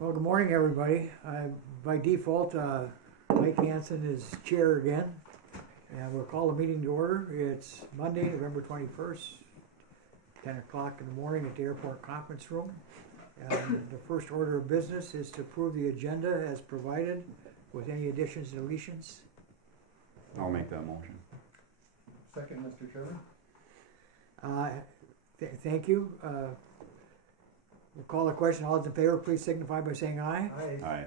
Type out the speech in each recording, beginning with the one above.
Well, good morning, everybody. By default, Mike Hansen is chair again, and we'll call the meeting to order. It's Monday, November 21st, 10 o'clock in the morning at the airport conference room. And the first order of business is to approve the agenda as provided with any additions and deletions. I'll make that motion. Second, Mr. Chairman. Thank you. We'll call the question. All those in favor, please signify by saying aye. Aye.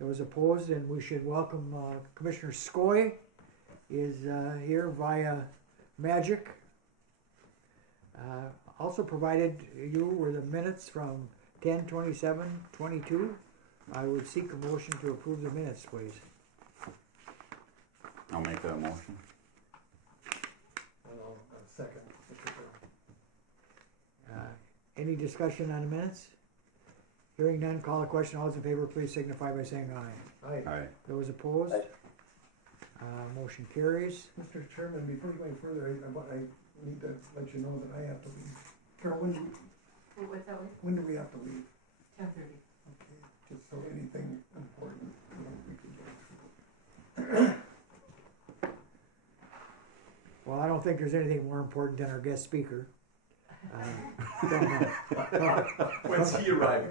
Those opposed, and we should welcome Commissioner Skoye is here via Magic. Also provided you were the minutes from 10/27/22. I would seek a motion to approve the minutes, please. I'll make that motion. And I'll second, Mr. Chairman. Any discussion on the minutes? Hearing none, call the question. All those in favor, please signify by saying aye. Aye. Aye. Those opposed? Motion carries. Mr. Chairman, before you go any further, I need to let you know that I have to leave. Carol, What's that? when do we have to leave? 10:30. Okay, just so anything important, we can get through. Well, I don't think there's anything more important than our guest speaker. When's he arriving?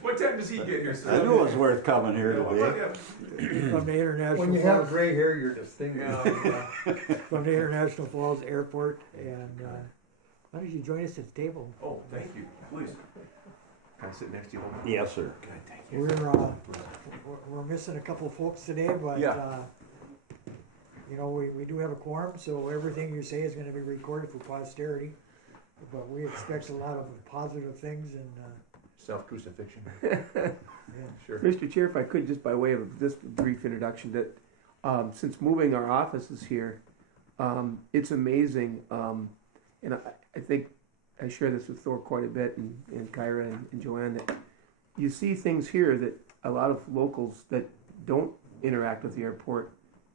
What time does he get here? I knew it was worth coming here today. From the International When you have Falls, gray hair, you're distinguished. from the International Falls Airport, and why don't you join us at the table? Oh, thank you. Please. Can I sit next to you? Yes, sir. Good, thank you. We're missing a couple of folks today, but Yeah. you know, we do have a quorum, so everything you say is going to be recorded for posterity. But we expect a lot of positive things, and Self-crucifixion. yeah. Sure. Mr. Chair, if I could, just by way of this brief introduction, that since moving our offices here, it's amazing, and I think I share this with Thor quite a bit, and Kyra and Joanne, that you see things here that a lot of locals that don't interact with the airport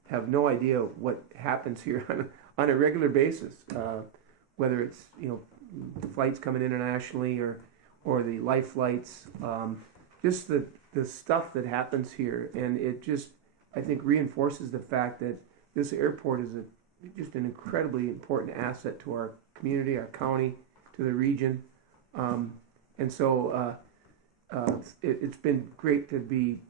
have no idea what happens here on a regular basis, whether it's flights coming internationally or the life flights, just the stuff that happens here, and it just I think reinforces the fact that this airport is just an incredibly important asset to our community, our county, to the region, and so it's been great to be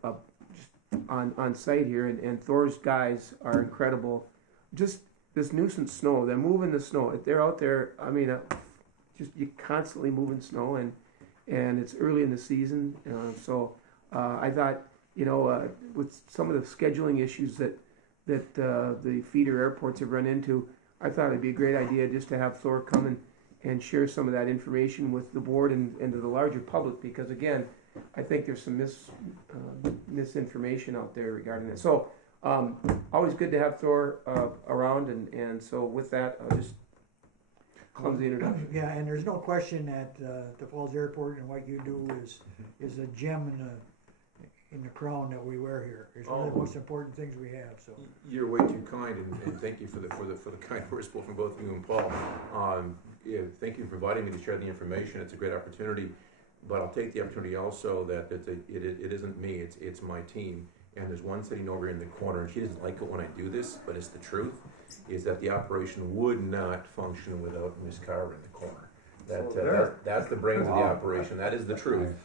just on site here, and Thor's guys are incredible. Just this nuisance snow, they're moving the snow. They're out there. I mean, just you constantly moving snow, and it's early in the season, so I thought with some of the scheduling issues that the feeder airports have run into, I thought it'd be a great idea just to have Thor come and share some of that information with the board and to the larger public, because again, I think there's some misinformation out there regarding it. So always good to have Thor around, and so with that, I'll just close the introduction. Yeah, and there's no question that the Falls Airport and what you do is a gem in the crown that we wear here. It's one of the most important things we have. So You're way too kind, and thank you for the kind words both from both you and Paul. Thank you for inviting me to share the information. It's a great opportunity, but I'll take the opportunity also that it isn't me. It's my team. And there's one sitting over in the corner, and she doesn't like it when I do this, but it's the truth, is that the operation would not function without Miss Carver in the corner. That's the brains of the operation. That is the truth.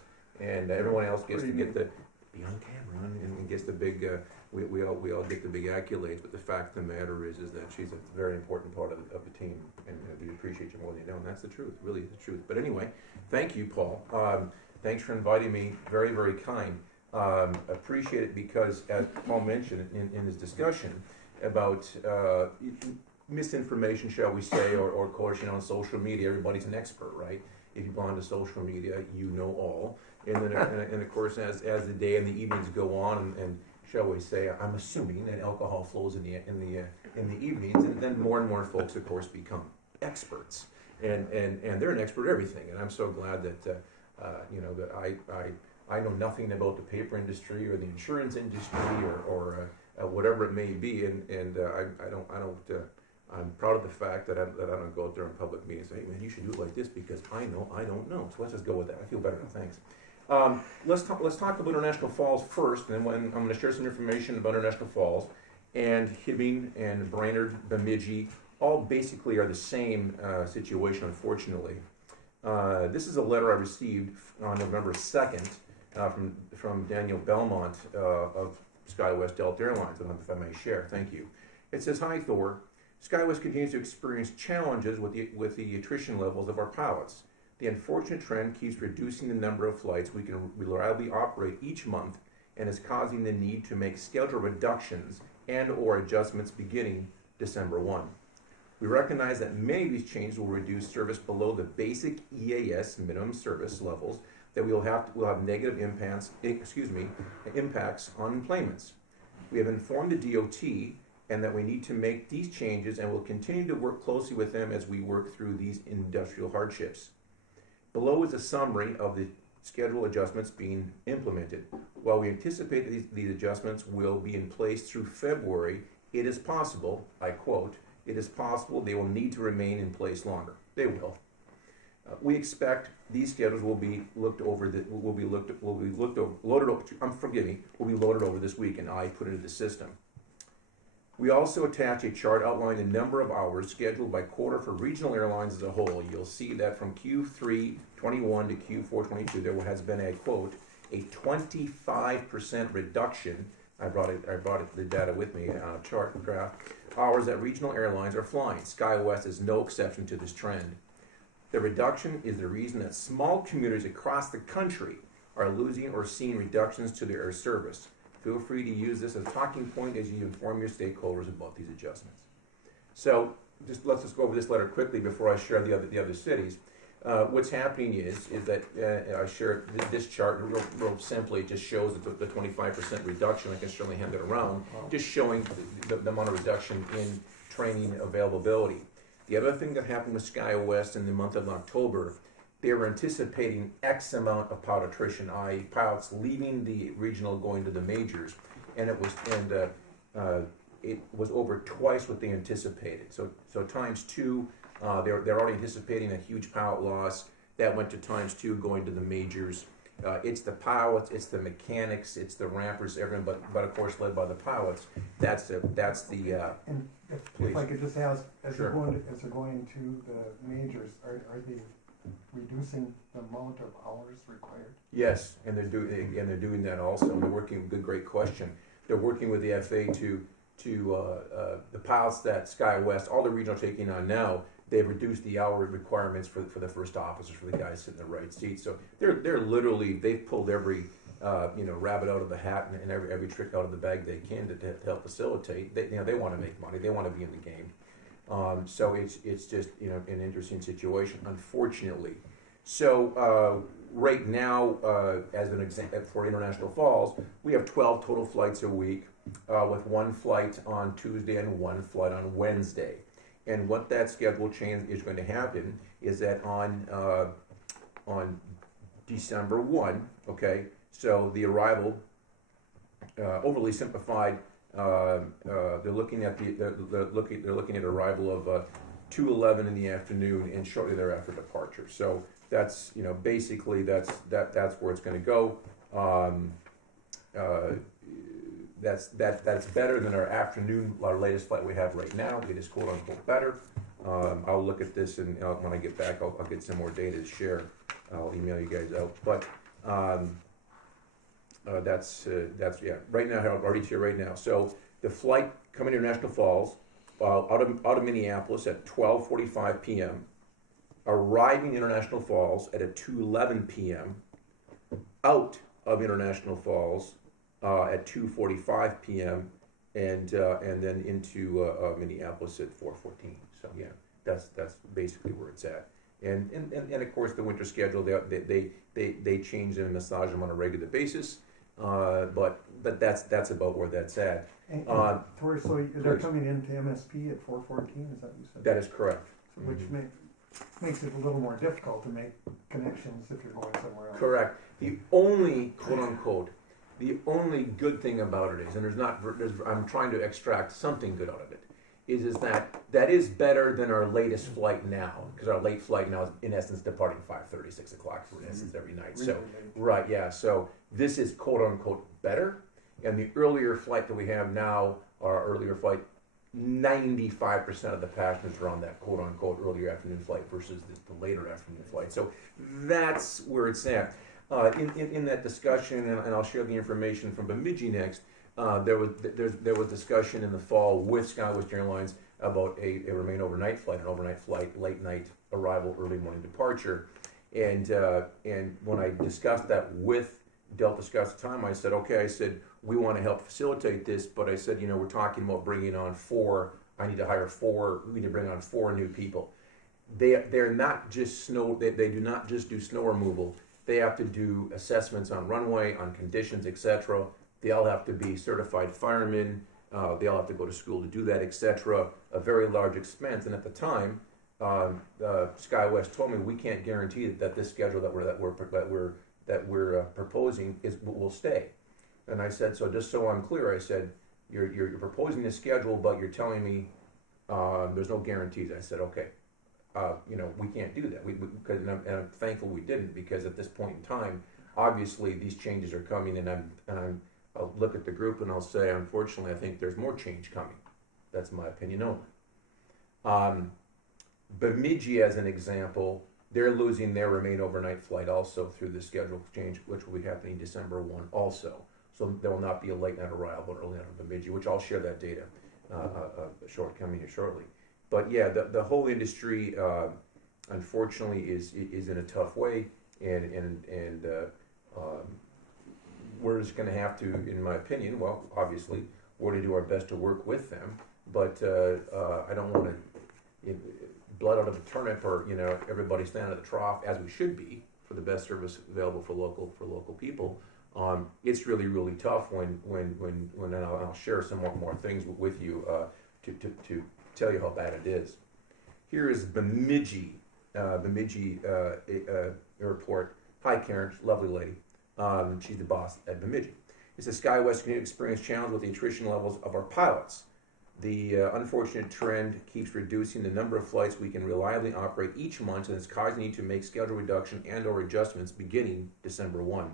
And everyone else gets to get be on camera and gets the big, we all get the big accolades, but the fact of the matter is that she's a very important part of the team, and we appreciate you more than you know, and that's the truth, really the truth. But anyway, thank you, Paul. Thanks for inviting me, very, very kind. Appreciate it, because as Paul mentioned in his discussion about misinformation, shall we say, or of course, on social media, everybody's an expert, right? If you belong to social media, you know all. And then, and of course, as the day and the evenings go on, and shall we say, I'm assuming that alcohol flows in the evenings, and then more and more folks, of course, become experts, and they're an expert at everything. And I'm so glad that that I know nothing about the paper industry or the insurance industry or whatever it may be, and I'm proud of the fact that I don't go out there in public meetings and say, hey man, you should do it like this because I know I don't know. So let's just go with that. I feel better now, thanks. Let's talk about International Falls first, and then I'm going to share some information about International Falls. And Hibbing and Brainerd, Bemidji, all basically are the same situation, unfortunately. This is a letter I received on November 2nd from Daniel Belmont of SkyWest Delta Airlines, and if I may share, thank you. It says, hi Thor, SkyWest continues to experience challenges with the attrition levels of our pilots. The unfortunate trend keeps reducing the number of flights we can reliably operate each month and is causing the need to make schedule reductions and or adjustments beginning December 1. We recognize that many of these changes will reduce service below the basic EAS minimum service levels that will have negative impacts on employments. We have informed the DOT and that we need to make these changes and will continue to work closely with them as we work through these industrial hardships. Below is a summary of the schedule adjustments being implemented. While we anticipate that these adjustments will be in place through February, it is possible, I quote, it is possible they will need to remain in place longer. They will. We expect these schedules will be loaded over this week, and I put it into the system. We also attach a chart outlining the number of hours scheduled by quarter for regional airlines as a whole. You'll see that from Q3 21 to Q4 22, there has been a quote, a 25% reduction. I brought the data with me, chart graph. Hours that regional airlines are flying. SkyWest is no exception to this trend. The reduction is the reason that small communities across the country are losing or seeing reductions to their air service. Feel free to use this as a talking point as you inform your stakeholders about these adjustments. So let's just go over this letter quickly before I share the other cities. What's happening is that I share this chart real simply. It just shows the 25% reduction. I can certainly hand it around, just showing the amount of reduction in training availability. The other thing that happened with SkyWest in the month of October, they were anticipating X amount of pilot attrition, i.e. pilots leaving the regional going to the majors, and it was over twice what they anticipated. So times two, they're already anticipating a huge pilot loss. That went to times two going to the majors. It's the pilots, it's the mechanics, it's the rampers, everyone, but of course led by the pilots. That's the. And if I could just ask, as Sure. they're going to the majors, are they reducing the amount of hours required? Yes, and they're doing that also. And they're working. Great question. They're working with the FAA to the pilots that SkyWest, all the regional taking on now. They've reduced the hour requirements for the first officers, for the guys sitting in the right seat. So they're literally, they've pulled every rabbit out of the hat and every trick out of the bag they can to help facilitate. They want to make money. They want to be in the game. So it's just an interesting situation, unfortunately. So right now, as an example for International Falls, we have 12 total flights a week, with one flight on Tuesday and one flight on Wednesday. And what that schedule change is going to happen is that on December 1, okay, so the arrival, overly simplified, they're looking at arrival of 2:11 in the afternoon and shortly thereafter departure. So that's basically that's where it's going to go. That's better than our latest flight we have right now. It is quote unquote better. I'll look at this and when I get back, I'll get some more data to share. I'll email you guys out. But that's right now. I'll already share right now. So the flight coming to International Falls out of Minneapolis at 12:45 p.m. Arriving International Falls at 2:11 p.m. Out of International Falls at 2:45 p.m. and then into Minneapolis at 4:14. So yeah, that's basically where it's at. And of course the winter schedule they change and massage them on a regular basis. But that's about where that's at. So they're coming into MSP at 4:14. Is that what you said? That is correct. So which makes it a little more difficult to make connections if you're going somewhere else. Correct. The only quote unquote. The only good thing about it is, and I'm trying to extract something good out of it, is that is better than our latest flight now, because our late flight now is in essence departing 5:30, 6 o'clock in essence every night. So, right, yeah. So this is quote unquote better, and the earlier flight that we have now, our earlier flight, 95% of the passengers are on that quote unquote earlier afternoon flight versus the later afternoon flight. So that's where it's at. In that discussion, and I'll share the information from Bemidji next. There was discussion in the fall with SkyWest Airlines about a remain overnight flight, an overnight flight, late night arrival, early morning departure, and when I discussed that with Delta Scots at the time, I said, okay, I said we want to help facilitate this, but I said, we're talking about bringing on 4. I need to hire 4. We need to bring on 4 new people. They're not just snow. They do not just do snow removal. They have to do assessments on runway, on conditions, etc. They all have to be certified firemen. They all have to go to school to do that, etc. A very large expense. And at the time, SkyWest told me we can't guarantee that this schedule that we're proposing will stay. And I said, so just so I'm clear, I said you're proposing this schedule, but you're telling me there's no guarantees. I said, okay, we can't do that. And I'm thankful we didn't, because at this point in time, obviously these changes are coming, and I'll look at the group and I'll say, unfortunately, I think there's more change coming. That's my opinion only. Bemidji, as an example, they're losing their remain overnight flight also through the schedule change, which will be happening December 1 also. So there will not be a late night arrival, but early night of Bemidji, which I'll share that data coming here shortly. But yeah, the whole industry, unfortunately, is in a tough way, and we're just going to have to, in my opinion, well, obviously, we're going to do our best to work with them, but I don't want to blood out of a turnip, or everybody stand at the trough, as we should be, for the best service available for local people. It's really, really tough when and I'll share some more things with you to tell you how bad it is. Here is Bemidji Airport. Hi, Karen, lovely lady. She's the boss at Bemidji. It says SkyWest continue to experience challenges with the attrition levels of our pilots. The unfortunate trend keeps reducing the number of flights we can reliably operate each month, and it's causing the need to make schedule reduction and/or adjustments beginning December 1.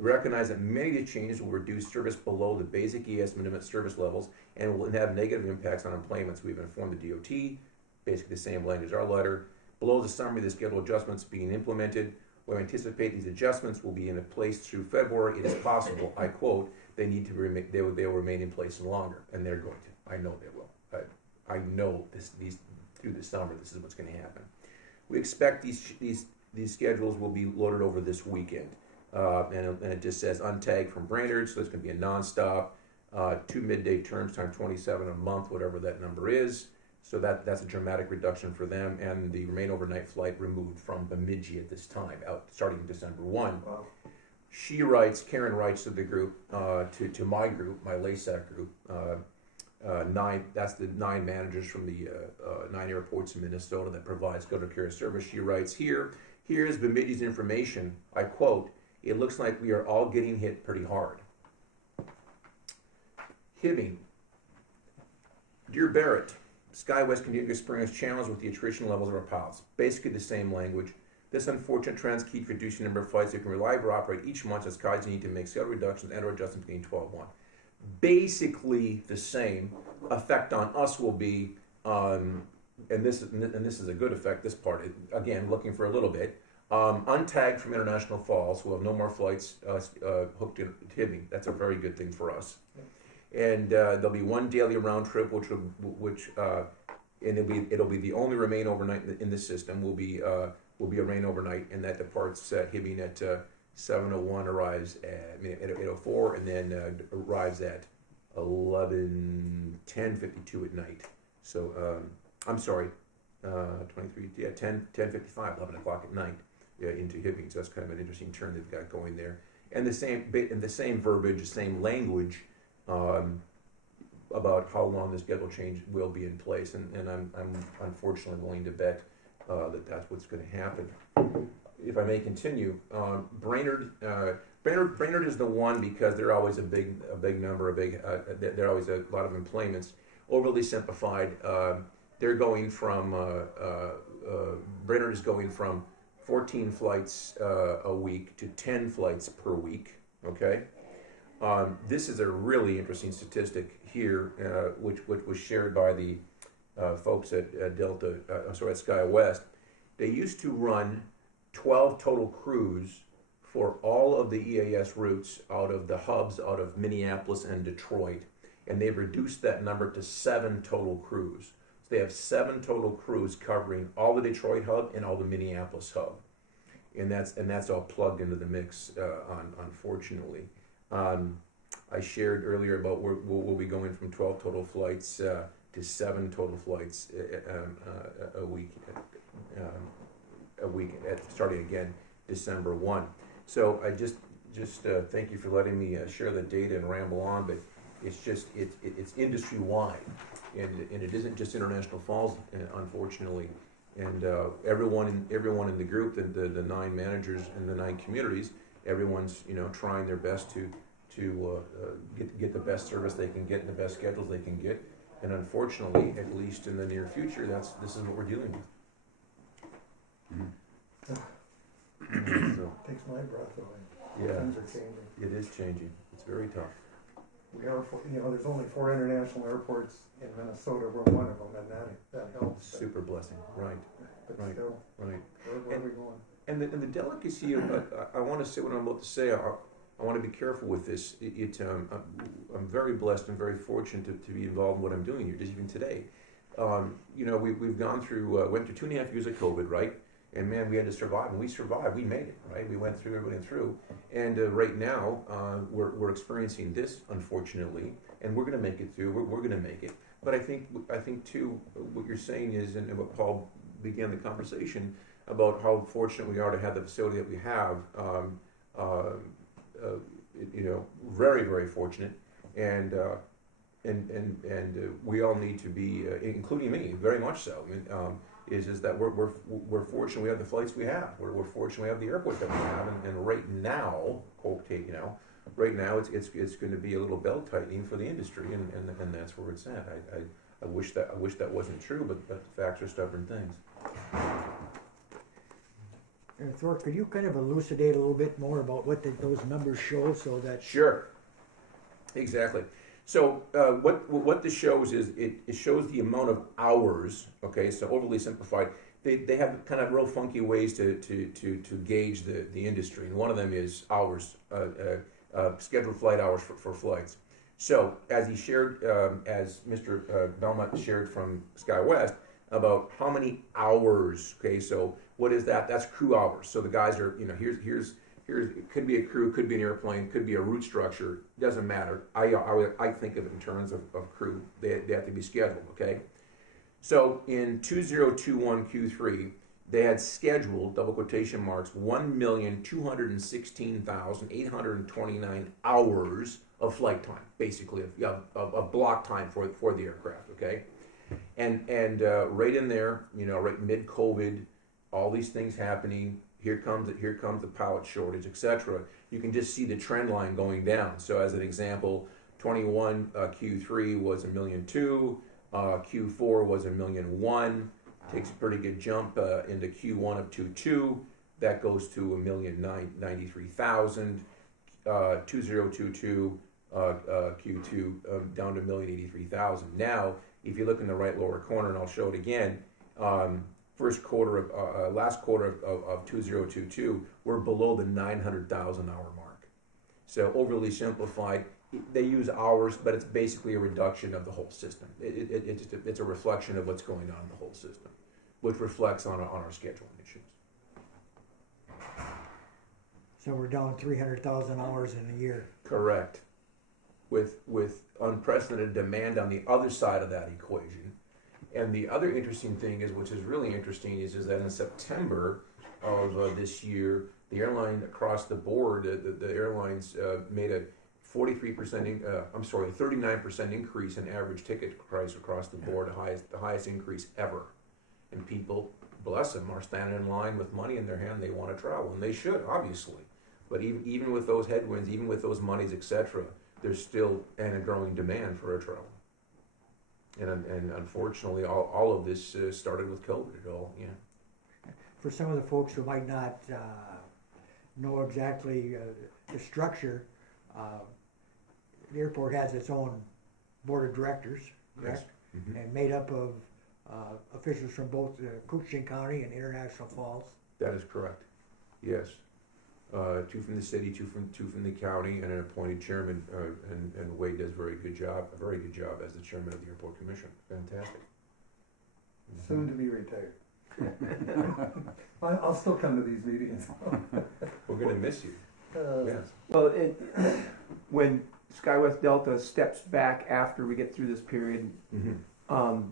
We recognize that many of the changes will reduce service below the basic ES minimum service levels and will have negative impacts on employments. We've informed the DOT, basically the same language as our letter. Below the summary of the schedule adjustments being implemented. We anticipate these adjustments will be in place through February. It is possible, I quote, they will remain in place longer, and they're going to. I know they will. I know through the summer this is what's going to happen. We expect these schedules will be loaded over this weekend, and it just says untagged from Brainerd, so it's going to be a nonstop, 2 midday turns times 27 a month, whatever that number is. So that's a dramatic reduction for them, and the remain overnight flight removed from Bemidji at this time, out starting December 1. Wow. Karen writes to the group, to my group, my LASAC group, 9, that's the 9 managers from the 9 airports in Minnesota that provide scheduled carrier service. She writes, here's Bemidji's information. I quote, it looks like we are all getting hit pretty hard. Hibbing. Dear Barrett, SkyWest continue to experience challenges with the attrition levels of our pilots. Basically the same language. This unfortunate trend keeps reducing the number of flights that can reliably operate each month, as skies need to make schedule reductions and/or adjustments between 12-1. Basically the same. Effect on us will be, and this is a good effect. This part, again, looking for a little bit. Untagged from International Falls, we'll have no more flights hooked to Hibbing. That's a very good thing for us. And there'll be 1 daily round trip, and it'll be the only remain overnight in the system. Will be a remain overnight, and that departs Hibbing at 7:01, arrives at 8:04, and then arrives at 10:52 at night. So I'm sorry, 23, 10:55, 11 o'clock at night into Hibbing. So that's kind of an interesting turn they've got going there. And the same verbiage, the same language. About how long the schedule change will be in place, and I'm unfortunately willing to bet that's what's going to happen. If I may continue, Brainerd is the one because they're always a big number, there are always a lot of employments. overly simplified, they're going from, Brainerd is going from 14 flights a week to 10 flights per week, okay? This is a really interesting statistic here, which was shared by the folks at at SkyWest. They used to run 12 total crews for all of the EAS routes out of the hubs out of Minneapolis and Detroit, and they've reduced that number to 7 total crews. So they have 7 total crews covering all the Detroit hub and all the Minneapolis hub, and that's all plugged into the mix. Unfortunately, I shared earlier about we'll be going from 12 total flights to 7 total flights a week. Starting again December 1. So I just thank you for letting me share the data and ramble on, but it's industry wide, and it isn't just International Falls, unfortunately. And everyone in the group, the 9 managers in the 9 communities, everyone's trying their best to get the best service they can get and the best schedules they can get. And unfortunately, at least in the near future, this is what we're dealing with. So, Takes my breath away. yeah, Things are changing. it is changing. It's very tough. We are, there's only 4 international airports in Minnesota. We're one of them, and that helps. Super blessing, right? But right. still, Right. where are we going? And the delicacy of I want to say what I'm about to say. I want to be careful with this. I'm very blessed and very fortunate to be involved in what I'm doing here, just even today. We've gone through, went through 2.5 years of COVID, right? And man, we had to survive, and we survived. We made it, right? We went through everything through. And right now, we're experiencing this, unfortunately, and we're going to make it through. We're going to make it. But I think too, what you're saying is, and what Paul began the conversation about how fortunate we are to have the facility that we have. Very, very fortunate, and we all need to be, including me, very much so. Is that we're fortunate we have the flights we have. We're fortunate we have the airport that we have, and right now, right now it's going to be a little belt tightening for the industry, and that's where it's at. I wish that wasn't true, but facts are stubborn things. Thor, could you kind of elucidate a little bit more about what those numbers show, so that Sure. Exactly. So what this shows is it shows the amount of hours. Okay, so overly simplified. They have kind of real funky ways to gauge the industry, and one of them is hours, scheduled flight hours for flights. So as he shared, as Mr. Belmont shared from SkyWest about how many hours. Okay, so what is that? That's crew hours. So the guys are, here's it could be a crew, could be an airplane, could be a route structure, doesn't matter. I think of it in terms of crew. They have to be scheduled, okay? So in 2021 Q3, they had scheduled, double quotation marks, 1,216,829 hours of flight time, basically, of block time for the aircraft, okay? And right in there, right mid-COVID, all these things happening, here comes the pilot shortage, etc. You can just see the trend line going down. So as an example, 21 Q3 was 1,200,000, Q4 was 1,100,000. Takes a pretty good jump into Q1 of 22. That goes to 1,093,000. 2022 Q2 down to 1,083,000. Now, if you look in the right lower corner, and I'll show it again. Last quarter of 2022, we're below the 900,000 hour mark. So overly simplified, they use hours, but it's basically a reduction of the whole system. It's a reflection of what's going on in the whole system, which reflects on our scheduling issues. So we're down 300,000 hours in a year. Correct. With unprecedented demand on the other side of that equation. And the other interesting thing is, which is really interesting, is that in September of this year, the airline across the board, the airlines made a 39% increase in average ticket price across the board, the highest increase ever. And people, bless them, are standing in line with money in their hand. They want to travel, and they should, obviously. But even with those headwinds, even with those monies, etc., there's still a growing demand for air travel. And unfortunately, all of this started with COVID. It all, yeah. For some of the folks who might not know exactly the structure, the airport has its own board of directors, correct? Mhm. And made up of officials from both Koochiching County and International Falls. That is correct. Yes. Two from the city, two from the county, and an appointed chairman. And Wade does a very good job as the chairman of the airport commission. Fantastic. Soon to be retired. I'll still come to these meetings. We're going to miss you. Yes. Well, when SkyWest Delta steps back after we get through this period, Mm-hmm.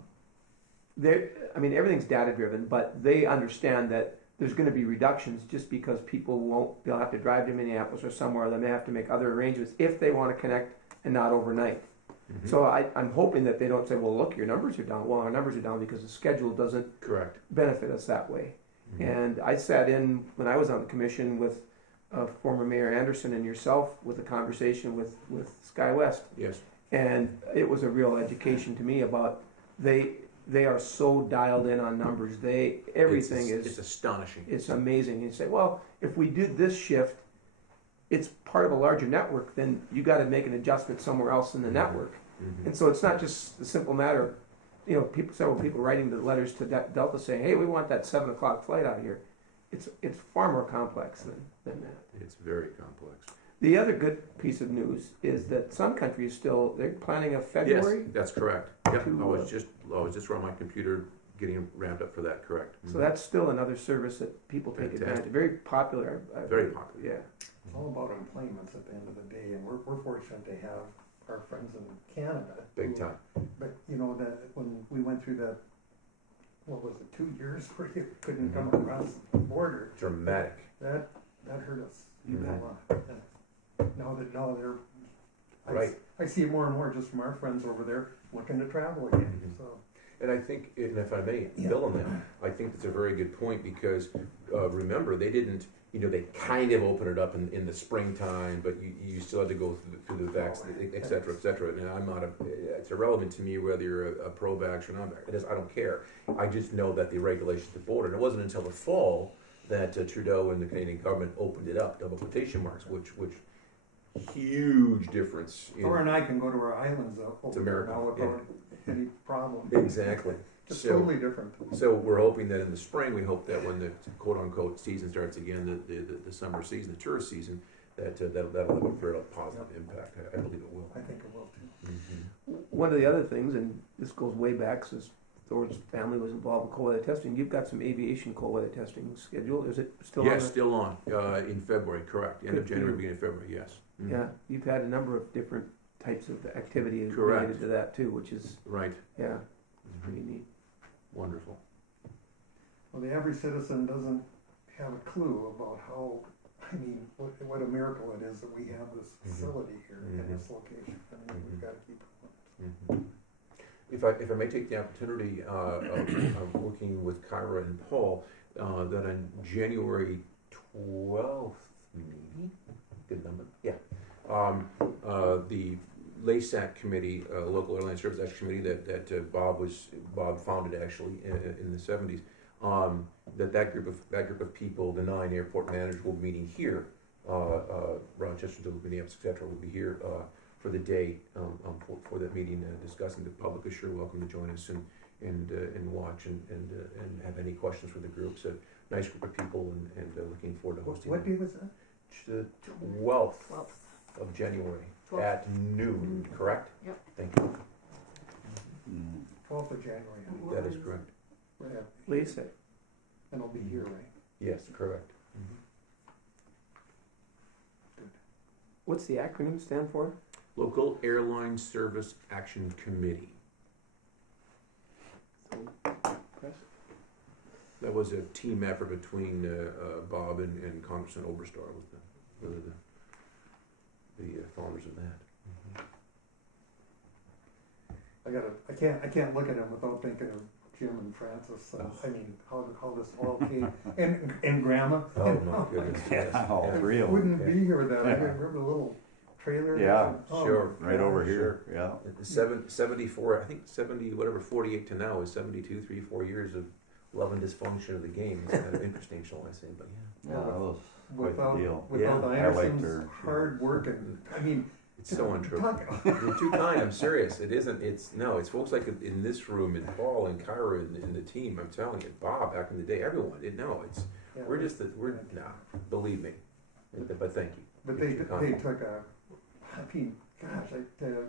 everything's data driven, but they understand that there's going to be reductions just because they'll have to drive to Minneapolis or somewhere. They may have to make other arrangements if they want to connect and not overnight. Mm-hmm. So I'm hoping that they don't say, well, look, your numbers are down. Well, our numbers are down because the schedule doesn't Correct. benefit us that way. Mm-hmm. And I sat in, when I was on the commission, with former Mayor Anderson and yourself with a conversation with SkyWest. Yes. And it was a real education to me about they are so dialed in on numbers. Everything It's astonishing. it's amazing. You say, well, if we do this shift, it's part of a larger network, then you got to make an adjustment somewhere else in the network. Mm-hmm. And so it's not just a simple matter of, several people writing the letters to Delta saying, hey, we want that 7 o'clock flight out of here. It's far more complex than that. It's very complex. The other good piece of news is that some countries they're planning a February. Yes, that's correct. Yep. to, I was just on my computer getting ramped up for that. Correct. So that's still another service that people take Fantastic. advantage of. Very popular. Very popular. Yeah. It's all about employments at the end of the day, and we're fortunate to have our friends in Canada. Big time. But that when we went through that, what was it, 2 years where you couldn't come across the border, Dramatic. that hurt us Mhm. a lot. And now they're, Right. I see it more and more just from our friends over there looking to travel again. Mhm. So And I think, and if I may, Yeah. Bill, on that, I think that's a very good point because remember they didn't. They kind of opened it up in the springtime, but you still had to go through the vax, et cetera, et cetera. And I'm not it's irrelevant to me whether you're a pro-vax or non-vax. I don't care. I just know that the regulations at the border, and it wasn't until the fall that Trudeau and the Canadian government opened it up, double quotation marks, which huge difference. Thor and I can go to our islands over there America, now without any problem. Exactly. Just So- totally different. So we're hoping that in the spring, we hope that when the quote-unquote season starts again, the summer season, the tourist season, that'll have a very positive impact. I believe it will. I think it will too. One of the other things, and this goes way back since Thor's family was involved in cold weather testing, you've got some aviation cold weather testing scheduled. Is it still Yes, on? still on, in February, correct. End of January, beginning of February, yes. Mhm. Yeah, you've had a number of different types of activity Correct. related to that too, which is, Right. yeah, pretty neat. Wonderful. Well, the average citizen doesn't have a clue about what a miracle it is that we have this facility here in this location. We've got to keep it. Mhm. If I may take the opportunity of working with Kyra and Paul, that on January 12th, maybe, good number, yeah, the LASAC committee, local airline service action committee that Bob founded actually in the 70s. That group of people, the 9 airport managers, will be meeting here. Rochester, Minneapolis, etc., will be here for the day for that meeting, discussing. The public is sure welcome to join us and watch and have any questions for the group. So nice group of people and looking forward to hosting. What day was that? The 12th of January at noon, correct? Yep. Thank you. 12th of January. That is correct. Right. Lisa, And it'll be here, right? Yes, correct. what's the acronym stand for? Local Airline Service Action Committee. Chris? That was a team effort between Bob and Congressman Oberstar was the founders of that. I can't look at him without thinking of Jim and Francis. How this all came, and Grandma. Oh my goodness! Yes. Oh, I real. wouldn't Okay. be here without. I remember the little trailer? Yeah. Oh, Sure. Right over here, yeah. 74, I think 70, whatever, 48 to now is 72, 3-4 years of love and dysfunction of the game. It's kind of interesting, shall I say, but yeah. Yeah, that was quite Without, the deal. without Yeah, I liked Anderson's her. hard work and, I mean. It's so untrue. talk- You're too kind, I'm serious. It isn't, it's folks like in this room, and Paul and Kyra and the team, I'm telling you, Bob back in the day, everyone, Yeah. believe me. But thank you. But You're they too took kind. I mean, gosh, to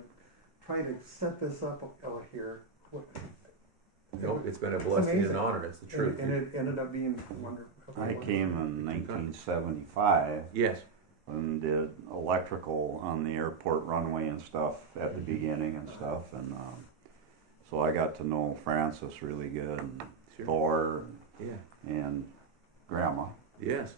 try to set this up out here. Nope, it's been a blessing and an amazing. honor, it's the truth. And it ended up being wonderful. I came in 1975 Yes, and did electrical on the airport runway and stuff at the beginning and stuff, and so I got to know Francis really good, and sure. Thor Yeah, and Grandma, yes,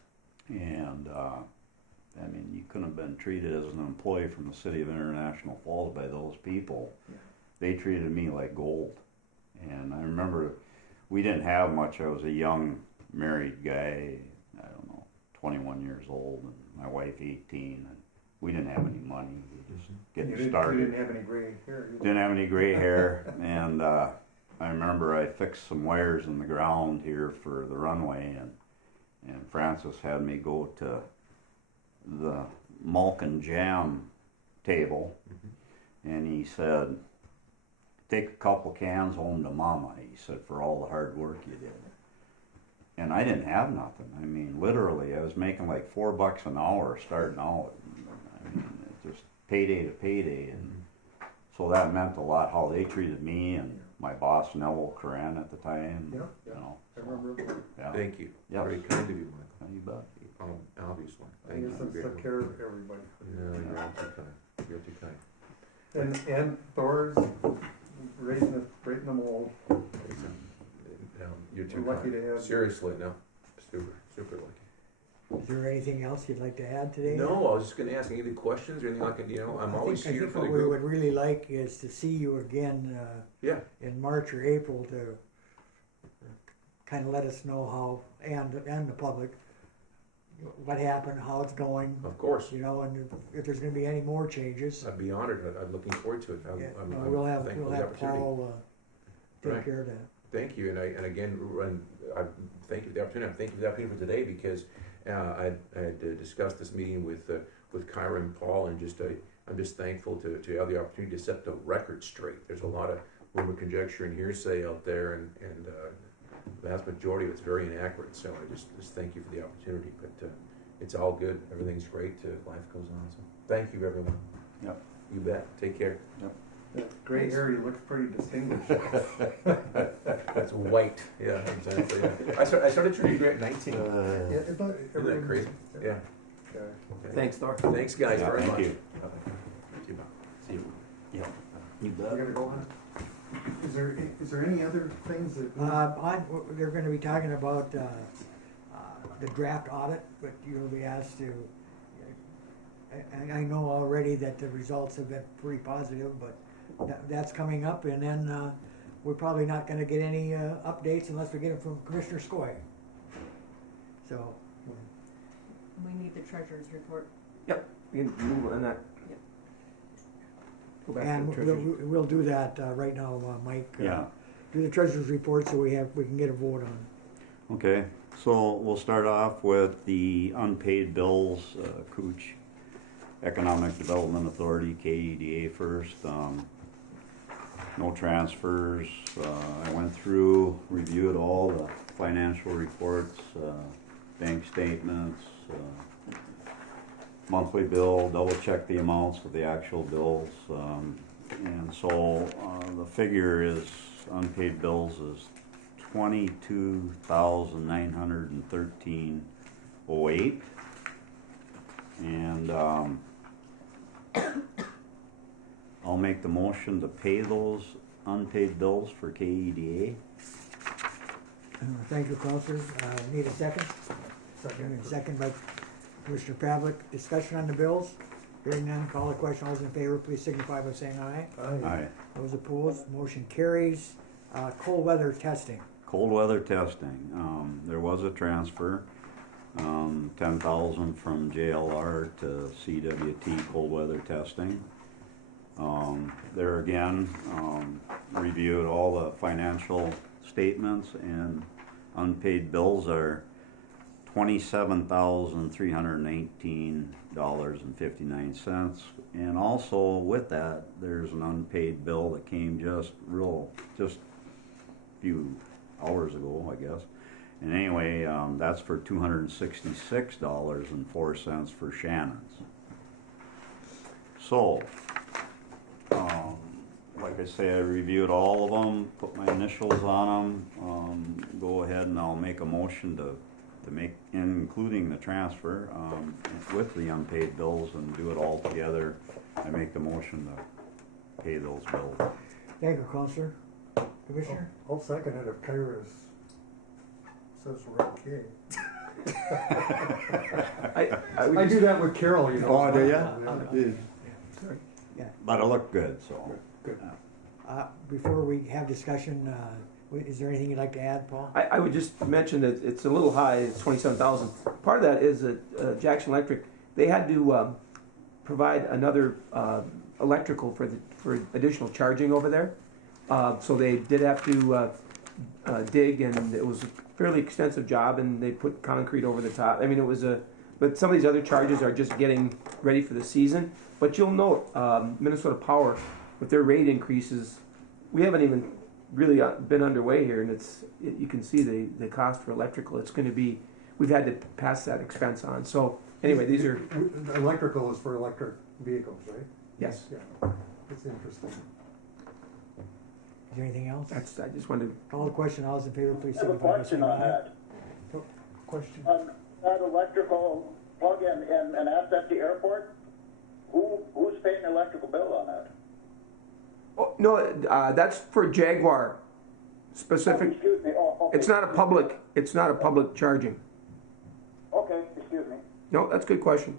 and I mean, you couldn't have been treated as an employee from the city of International Falls by those people. Yeah. They treated me like gold, and I remember we didn't have much. I was a young married guy, I don't know, 21 years old, and my wife 18, and we didn't have any money. We just getting started. You didn't have any gray hair. Didn't have any gray hair, and I remember I fixed some wires in the ground here for the runway, and Francis had me go to the Malkin Jam table, and he said, "Take a couple cans home to Mama," he said, "for all the hard work you did." And I didn't have nothing. I mean, literally, I was making like $4 an hour starting out. I mean, it just payday to payday, and so that meant a lot how they treated me and my boss Neville Coran at the time. Yeah, You yeah. know, I remember yeah, thank you. Yes. Very kind of you, Michael. you bet. Obviously. Thank you. Anderson took care of everybody. No, you're all too kind. You're too kind. And Thor's raising them all. You're too We're lucky kind. to have. Seriously, no. Super lucky. Is there anything else you'd like to add today? No, I was just gonna ask any questions or anything like that, I'm always I here think for what the we group. would really like is to see you again Yeah, in March or April to kind of let us know how, and the public, what happened, how it's going, of course. you know, and if there's going to be any more changes. I'd be honored. I'm looking forward to it. Yeah, I'm we'll have thankful for the opportunity. Paul take Right. care of that. Thank you, and again, I thank you for the opportunity. I thank you for the opportunity for today because I had discussed this meeting with Kyra and Paul, and I'm just thankful to have the opportunity to set the record straight. There's a lot of rumor, conjecture, and hearsay out there, and the vast majority of it's very inaccurate. So I just thank you for the opportunity. But it's all good. Everything's great. Life goes on. So thank you, everyone. Yep. You bet. Take care. That gray hair, he looks pretty distinguished. That's white. Yeah, exactly. Yeah. I started treating gray at 19. Yeah, it's not, Isn't that crazy? Yeah. Okay. Okay. Thanks, Thor. Thanks, guys, Yeah, very thank much. you. See you. See you. You You bet. gotta go on. Is there any other things that? They're going to be talking about the draft audit, but you'll be asked to. I know already that the results have been pretty positive, but that's coming up, and then we're probably not going to get any updates unless we get them from Commissioner Skoye. So, We need the treasurer's report. We can move on that. Yep. Go back and to the treasury. we'll do that right now, Mike. Yeah. Do the treasurer's report so we can get a vote on it. Okay, so we'll start off with the unpaid bills, Cooch Economic Development Authority, KEDA first. No transfers. I went through, reviewed all the financial reports, bank statements, monthly bill, double checked the amounts of the actual bills. And so the figure is, unpaid bills is $22,913.08. And I'll make the motion to pay those unpaid bills for KEDA. Thank you, Counselor. Need a second? Second. Second by Commissioner Pavlik. Discussion on the bills? Hearing none, call the question. All those in favor, please signify by saying aye. Aye. Those opposed, motion carries. Cold weather testing. Cold weather testing. There was a transfer. 10,000 from JLR to CWT cold weather testing. There again, reviewed all the financial statements, and unpaid bills are $27,318.59. And also with that, there's an unpaid bill that came just a few hours ago, I guess. And anyway, that's for $266.04 for Shannon's. So, like I say, I reviewed all of them, put my initials on them. Go ahead and I'll make a motion to make, including the transfer, with the unpaid bills, and do it all together. I make the motion to pay those bills. Thank you, Counselor. Commissioner? I'll second it if Kyra says we're okay. I do that with Carol, you know. Oh, do ya? Sorry. But it looked good, so. Good. Before we have discussion, is there anything you'd like to add, Paul? I would just mention that it's a little high, it's 27,000. Part of that is that Jackson Electric, they had to provide another electrical for additional charging over there. So they did have to dig, and it was a fairly extensive job, and they put concrete over the top. I mean, it was but some of these other charges are just getting ready for the season. But you'll note, Minnesota Power, with their rate increases, we haven't even really been underway here, and you can see the cost for electrical. It's going to be, we've had to pass that expense on. So anyway, these are... Electrical is for electric vehicles, right? Yes. Yeah, it's interesting. Is there anything else? I just wanted to... Call the question. All those in favor, please I have a signify by question saying on aye. that. Question? On that electrical plug-in and asset to airport, who's paying the electrical bill on that? Oh, no, that's for Jaguar specific. Oh, excuse me. Oh, okay. It's not a public charging. Okay, excuse me. No, that's a good question.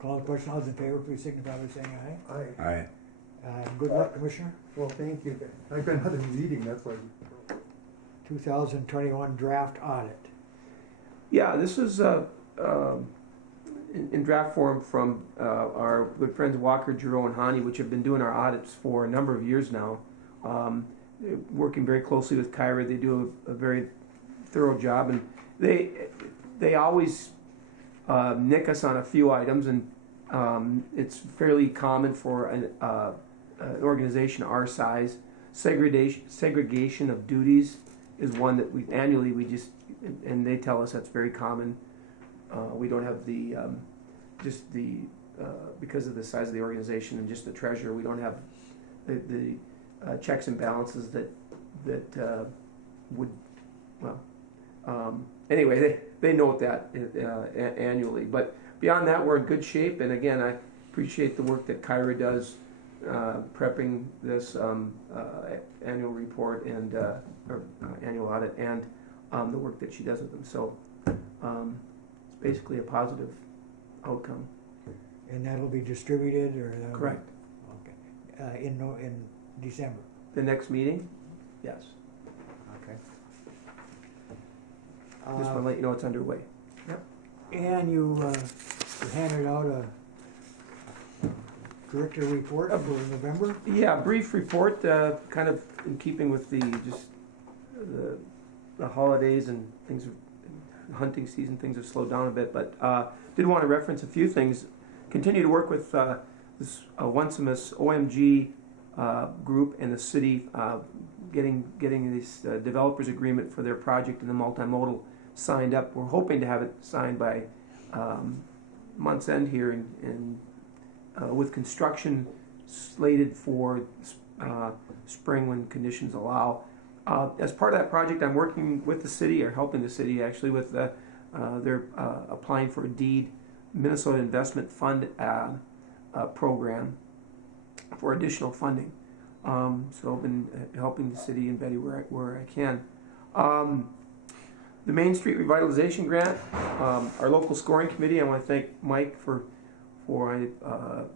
Call the question. All those in favor, please signify by saying aye. Aye. Good luck, Commissioner. Well, thank you. I've been at a meeting, that's why. 2021 draft audit. Yeah, this is in draft form from our good friends Walker, Giroux, and Hani, which have been doing our audits for a number of years now. They're working very closely with Kyra. They do a very thorough job, and they always nick us on a few items, and it's fairly common for an organization our size. Segregation of duties is one that we just, and they tell us that's very common. We don't have because of the size of the organization and just the treasurer, we don't have the checks and balances that would, anyway, they note that annually. But beyond that, we're in good shape. And again, I appreciate the work that Kyra does prepping this annual report and or annual audit, and the work that she does with them. So it's basically a positive outcome. And that'll be distributed, or that'll Correct. Be, okay. In December. The next meeting? Yes. Okay. Just want to let you know it's underway. And you handed out a director report for November. Yeah, brief report, kind of in keeping with the holidays and things. Hunting season, things have slowed down a bit, but did want to reference a few things. Continue to work with this Onesimus OMG group and the city, getting this developers agreement for their project in the multimodal signed up. We're hoping to have it signed by month's end here, and with construction slated for spring when conditions allow. As part of that project, I'm working with the city, or helping the city actually, with they're applying for a deed, Minnesota Investment Fund program for additional funding. So I've been helping the city and Betty where I can. The Main Street Revitalization Grant, our local scoring committee, I want to thank Mike for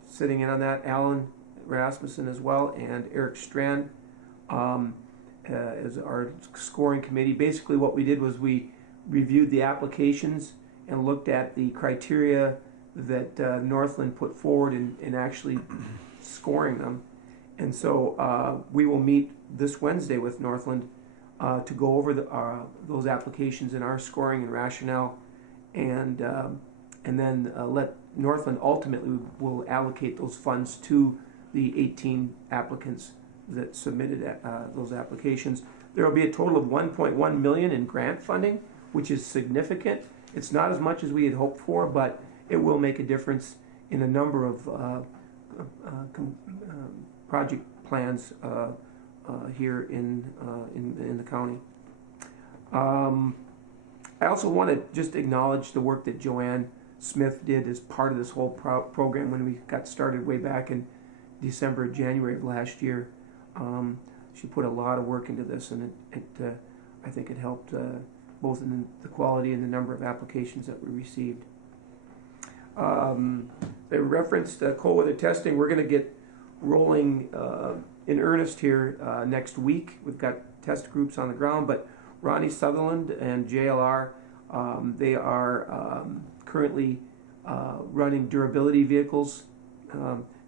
sitting in on that, Alan Rasmussen as well, and Eric Strand. As our scoring committee. Basically what we did was we reviewed the applications and looked at the criteria that Northland put forward in actually scoring them. And so we will meet this Wednesday with Northland to go over those applications and our scoring and rationale, and then let Northland ultimately will allocate those funds to the 18 applicants that submitted those applications. There will be a total of 1.1 million in grant funding, which is significant. It's not as much as we had hoped for, but it will make a difference in a number of project plans here in the county. I also want to just acknowledge the work that Joanne Smith did as part of this whole program when we got started way back in December, January of last year. She put a lot of work into this, and I think it helped both in the quality and the number of applications that we received. They referenced cold weather testing. We're going to get rolling in earnest here next week. We've got test groups on the ground, but Ronnie Sutherland and JLR, they are currently running durability vehicles.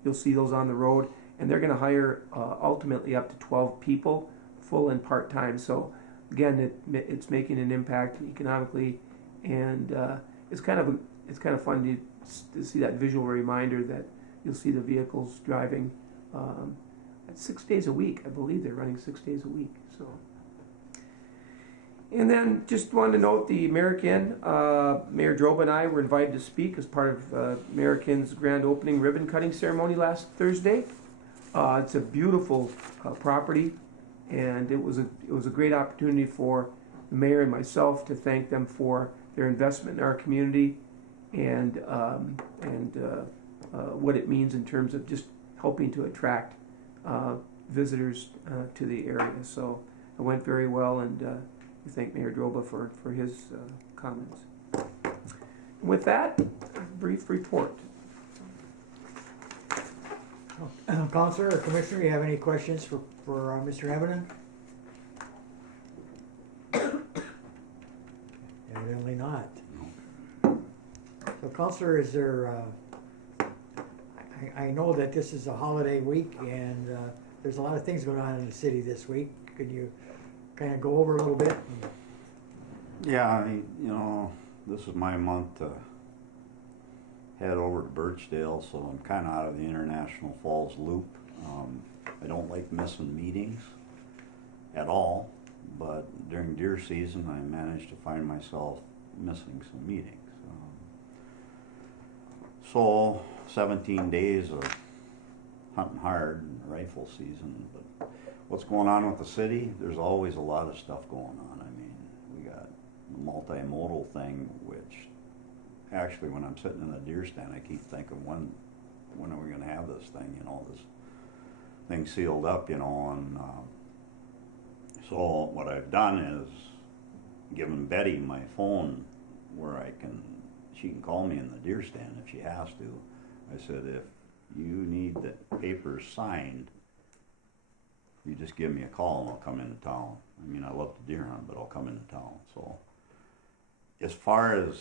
You'll see those on the road, and they're going to hire ultimately up to 12 people, full and part-time. So again, it's making an impact economically, and it's kind of fun to see that visual reminder that you'll see the vehicles driving 6 days a week. I believe they're running 6 days a week. So, and then just wanted to note the American Mayor Droba and I were invited to speak as part of American's grand opening ribbon cutting ceremony last Thursday. It's a beautiful property, and it was a great opportunity for the mayor and myself to thank them for their investment in our community and what it means in terms of just helping to attract visitors to the area. So it went very well, and we thank Mayor Droba for his comments. With that, a brief report. Counselor or Commissioner, you have any questions for Mr. Evans? Evidently not. So, Counselor, is there? I know that this is a holiday week, and there's a lot of things going on in the city this week. Could you kind of go over a little bit? Yeah, this is my month to head over to Birchdale, so I'm kind of out of the International Falls loop. I don't like missing meetings at all, but during deer season I managed to find myself missing some meetings. So 17 days of hunting hard in rifle season, but what's going on with the city? There's always a lot of stuff going on. I mean, we got the multimodal thing, which actually when I'm sitting in a deer stand I keep thinking, when are we going to have this thing, this thing sealed up, and so what I've done is given Betty my phone where she can call me in the deer stand if she has to. I said, if you need the papers signed, you just give me a call and I'll come into town. I mean, I love to deer hunt, but I'll come into town. So as far as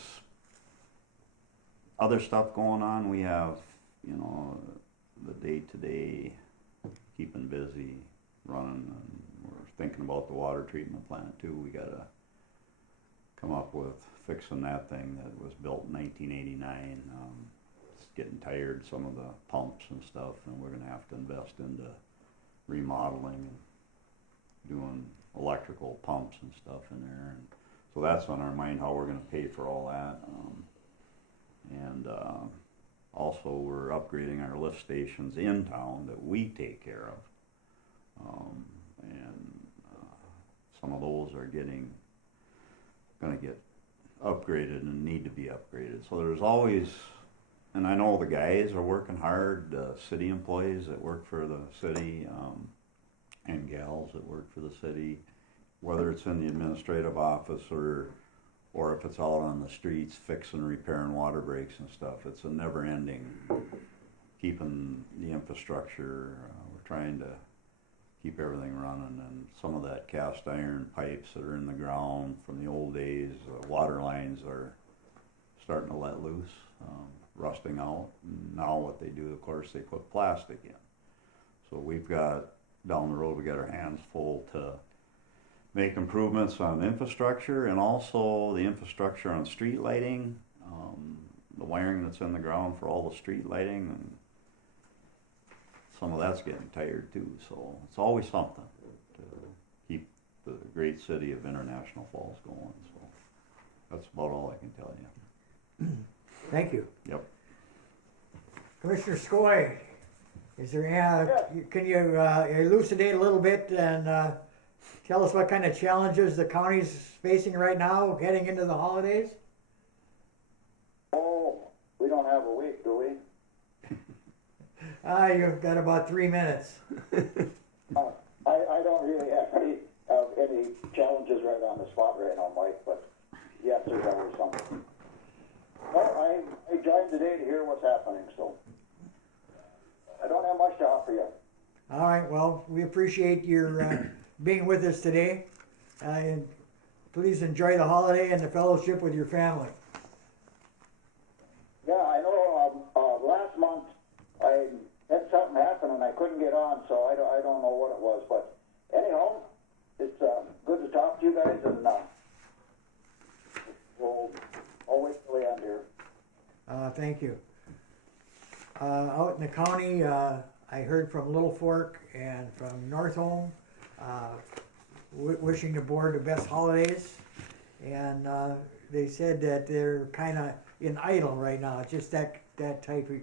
other stuff going on, we have, the day-to-day keeping busy, running, and we're thinking about the water treatment plant too. We got to come up with fixing that thing that was built in 1989. It's getting tired, some of the pumps and stuff, and we're going to have to invest into remodeling and doing electrical pumps and stuff in there. And so that's on our mind, how we're going to pay for all that. Also we're upgrading our lift stations in town that we take care of. Some of those are going to get upgraded and need to be upgraded. So there's always, and I know the guys are working hard, city employees that work for the city, and gals that work for the city, whether it's in the administrative office or if it's out on the streets fixing, repairing water breaks and stuff. It's a never-ending keeping the infrastructure. We're trying to keep everything running, and some of that cast iron pipes that are in the ground from the old days, water lines are starting to let loose, rusting out. And now what they do, of course, they put plastic in. So we've got, down the road, we got our hands full to make improvements on infrastructure and also the infrastructure on street lighting, the wiring that's in the ground for all the street lighting, and some of that's getting tired too. So it's always something to keep the great city of International Falls going. So that's about all I can tell you. Thank you. Yep. Commissioner Skoye, is there, can you elucidate a little bit and tell us what kind of challenges the county's facing right now heading into the holidays? Oh, we don't have a week, do we? You've got about 3 minutes. I don't really have any challenges right on the spot right now, Mike, but yes, there's always something. Well, I joined today to hear what's happening, so I don't have much to offer you. All right, well, we appreciate your being with us today. And please enjoy the holiday and the fellowship with your family. Yeah, I know last month I had something happen and I couldn't get on, so I don't know what it was. But anyhow, it's good to talk to you guys, and I'll wait till the end here. Thank you. Out in the county, I heard from Little Fork and from North Home, wishing the board the best holidays. And they said that they're kind of in idle right now. It's just that type of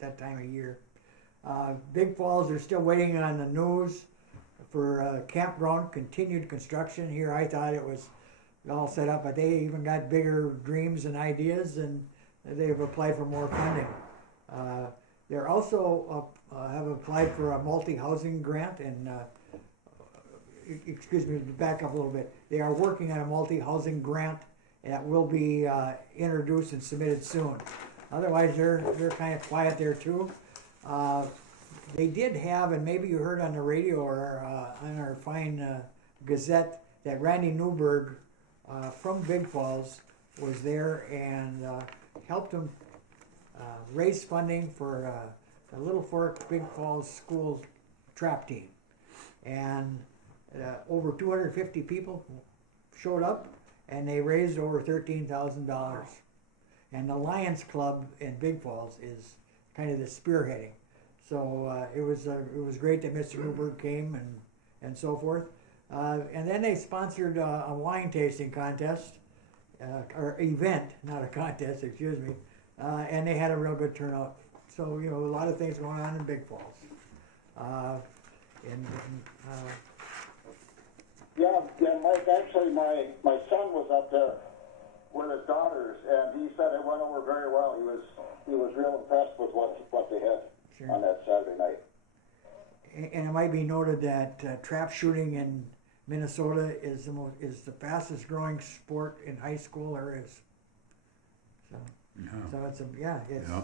that time of year. Big Falls are still waiting on the news for campground continued construction. Here I thought it was all set up, but they even got bigger dreams and ideas, and they've applied for more funding. They're also have applied for a multi-housing grant, and excuse me, back up a little bit. They are working on a multi-housing grant that will be introduced and submitted soon. Otherwise, they're kind of quiet there too. They did have, and maybe you heard on the radio or on our fine Gazette, that Randy Newberg from Big Falls was there and helped them raise funding for the Little Fork Big Falls School trap team. And over 250 people showed up, and they raised over $13,000. And the Lions Club in Big Falls is kind of the spearheading. So it was great that Mr. Newberg came and so forth. And then they sponsored a wine tasting contest, or event, not a contest, excuse me. And they had a real good turnout. So, a lot of things going on in Big Falls. Yeah, Mike, actually my son was up there with his daughters, and he said it went over very well. He was real impressed with what they had on that Saturday night. And it might be noted that trap shooting in Minnesota is the fastest growing sport in high school there is. So,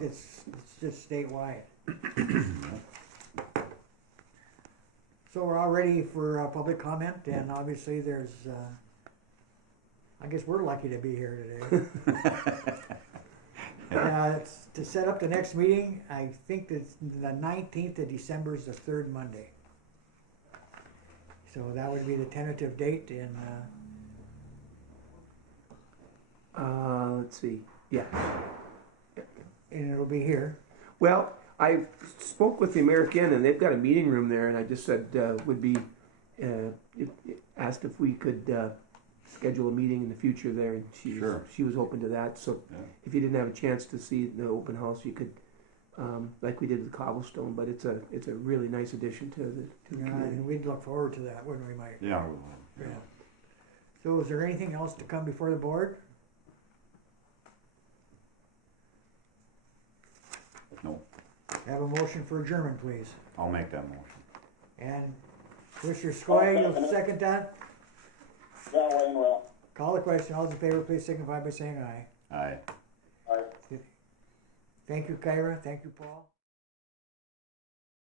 it's just statewide. So we're all ready for public comment, and obviously there's, I guess we're lucky to be here today. To set up the next meeting, I think that the 19th of December is the third Monday. So that would be the tentative date, and let's see. Yeah. and it'll be here. Well, I spoke with the American, and they've got a meeting room there, and I just said asked if we could schedule a meeting in the future there, and she was open to that. So if you didn't have a chance to see the open house, you could, like we did with Cobblestone. But it's a really nice addition to the community. And we'd look forward to that, wouldn't we, Mike? Yeah. Yeah. So is there anything else to come before the board? No. Have a motion for adjournment, please. I'll make that motion. And Commissioner Skoye, you'll second that? Yeah, Wayne will. Call the question. All those in favor, please signify by saying aye. Aye. Aye. Thank you, Kyra. Thank you, Paul.